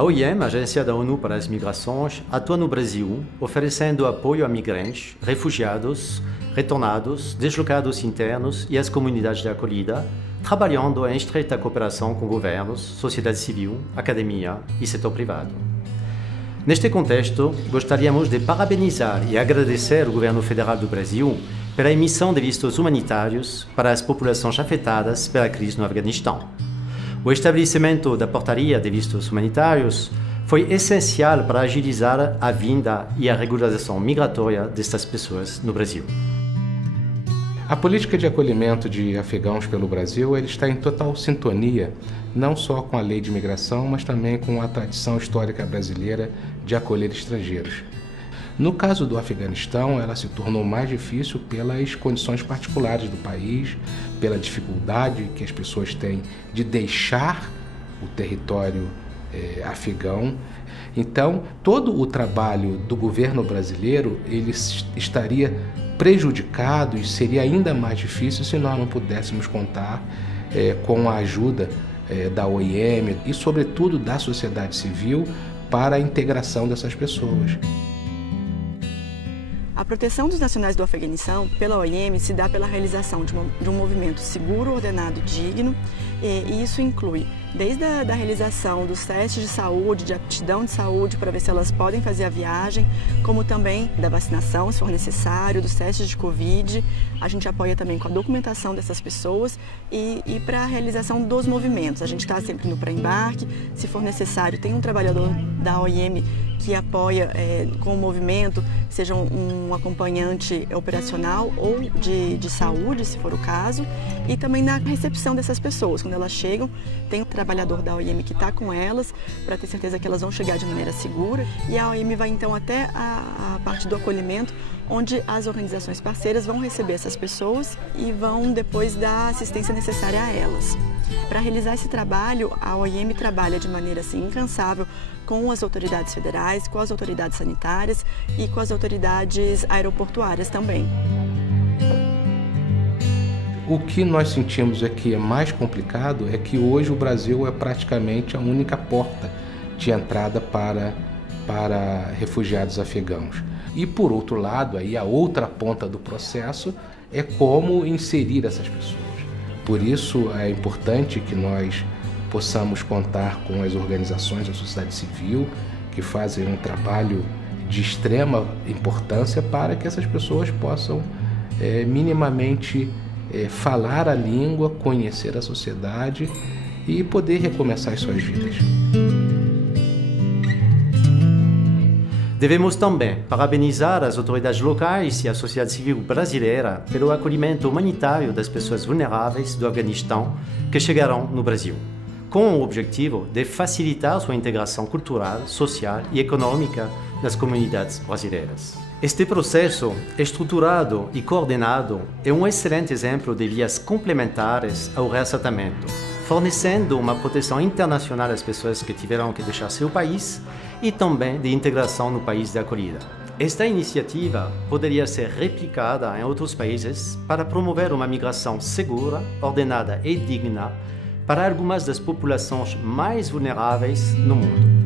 A OIM, a Agência da ONU para as Migrações, atua no Brasil, oferecendo apoio a migrantes, refugiados, retornados, deslocados internos e às comunidades de acolhida, trabalhando em estreita cooperação com governos, sociedade civil, academia e setor privado. Neste contexto, gostaríamos de parabenizar e agradecer ao Governo Federal do Brasil pela emissão de vistos humanitários para as populações afetadas pela crise no Afeganistão. O estabelecimento da portaria de vistos humanitários foi essencial para agilizar a vinda e a regularização migratória destas pessoas no Brasil. A política de acolhimento de afegãos pelo Brasil está em total sintonia, não só com a lei de imigração, mas também com a tradição histórica brasileira de acolher estrangeiros. No caso do Afeganistão, ela se tornou mais difícil pelas condições particulares do país, pela dificuldade que as pessoas têm de deixar o território afegão. Então, todo o trabalho do governo brasileiro ele estaria prejudicado e seria ainda mais difícil se nós não pudéssemos contar com a ajuda da OIM e, sobretudo, da sociedade civil para a integração dessas pessoas. A proteção dos nacionais do Afeganistão pela OIM se dá pela realização de um movimento seguro, ordenado e digno, e isso inclui desde a realização dos testes de saúde, de aptidão de saúde para ver se elas podem fazer a viagem, como também da vacinação, se for necessário, dos testes de Covid. A gente apoia também com a documentação dessas pessoas e para a realização dos movimentos. A gente está sempre no pré-embarque, se for necessário, tem um trabalhador da OIM que apoia com o movimento, seja um acompanhante operacional ou de saúde, se for o caso, e também na recepção dessas pessoas. Quando elas chegam, tem um trabalhador da OIM que está com elas, para ter certeza que elas vão chegar de maneira segura, e a OIM vai então até a parte do acolhimento, onde as organizações parceiras vão receber essas pessoas e vão depois dar a assistência necessária a elas. Para realizar esse trabalho, a OIM trabalha de maneira assim, incansável com as autoridades federais, com as autoridades sanitárias e com as autoridades aeroportuárias também. O que nós sentimos aqui é mais complicado é que hoje o Brasil é praticamente a única porta de entrada para refugiados afegãos. E por outro lado, aí a outra ponta do processo é como inserir essas pessoas. Por isso é importante que nós possamos contar com as organizações da sociedade civil que fazem um trabalho de extrema importância para que essas pessoas possam minimamente falar a língua, conhecer a sociedade e poder recomeçar as suas vidas. Devemos também parabenizar as autoridades locais e a sociedade civil brasileira pelo acolhimento humanitário das pessoas vulneráveis do Afeganistão que chegaram no Brasil, com o objetivo de facilitar sua integração cultural, social e econômica nas comunidades brasileiras. Este processo estruturado e coordenado é um excelente exemplo de vias complementares ao reassentamento, fornecendo uma proteção internacional às pessoas que tiveram que deixar seu país e também de integração no país de acolhida. Esta iniciativa poderia ser replicada em outros países para promover uma migração segura, ordenada e digna para algumas das populações mais vulneráveis no mundo.